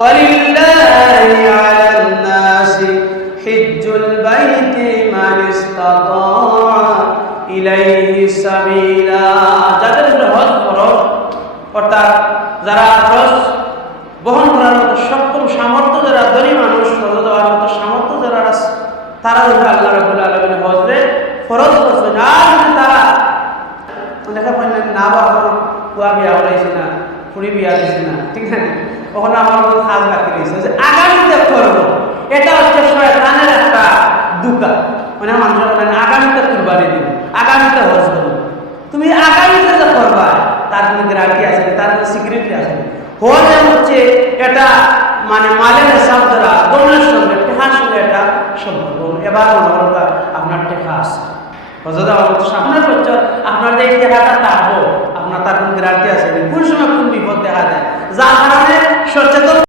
ولله على الناس حج البيت من استطاع إليه سبيلا যাদের হজ ফরজ অর্থাৎ যারা হজ বহন করার মতো সক্ষম সামর্থ্য যারা ধনী মানুষ রোজা দেওয়ার মতো সামর্থ্য যারা আছে তারা আল্লাহ রাব্বুল আলামিন হজরে ফরজ করেছেন। আর তারা লেখা পড়লেন না বাবা কুয়া বিয়া হয়েছে না ফুড়ি বিয়া দিয়েছে না, ঠিক আছে, ওখানে আমার মতো খাস বাকি রয়েছে যে আগামীতে করবো, এটা হচ্ছে শয়তানের একটা দুকা। মানে মানুষের বলেন আগামীতে কুরবানি দিব, আগামীতে হজ করবো। তুমি আগামীতে যে করবা তার কোনো গ্যারান্টি আছে, তার কোনো সিকিউরিটি আছে। হজ হচ্ছে এটা মানে মালের হিসাব দ্বারা দলের সঙ্গে টেকার সঙ্গে এটা সম্পর্ক। এবার মনে আপনার টেকা আছে আপনার বছর আপনার যে টেকাটা থাকবো আপনার তার কোনো গ্যারান্টি আছে, কোন সময় কোন বিপদ দেখা যায়, যার কারণে সচেতন